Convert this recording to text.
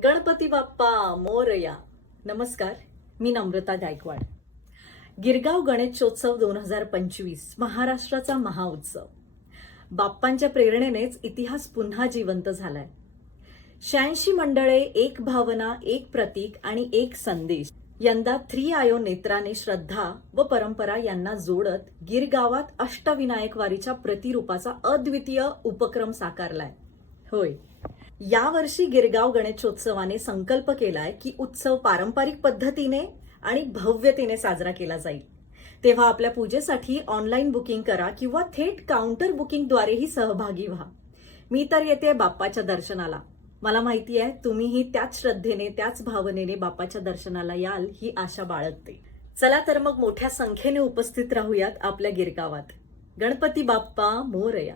गणपती बाप्पा मोरया. नमस्कार, मी नम्रता गायकवाड. गिरगाव गणेशोत्सव 2025 महाराष्ट्राचा महाउत्सव. बाप्पांच्या प्रेरणेनेच इतिहास पुन्हा जिवंत झालाय. 86 मंडळे, एक भावना, एक प्रतीक आणि एक संदेश. यंदा 3 नेत्राने श्रद्धा व परंपरा यांना जोडत गिरगावात अष्टविनायक वारीच्या प्रतिरूपाचा अद्वितीय उपक्रम साकारलाय. होय, यावर्षी गिरगाव गणेशोत्सवाने संकल्प केलाय की उत्सव पारंपरिक पद्धतीने आणि भव्यतेने साजरा केला जाईल. तेव्हा आपल्या पूजेसाठी ऑनलाईन बुकिंग करा किंवा थेट काउंटर बुकिंगद्वारेही सहभागी व्हा. मी तर येते बाप्पाच्या दर्शनाला. मला माहिती आहे तुम्हीही त्याच श्रद्धेने, त्याच भावनेने बाप्पाच्या दर्शनाला याल ही आशा बाळगते. चला तर मग मोठ्या संख्येने उपस्थित राहूयात आपल्या गिरगावात. गणपती बाप्पा मोरया.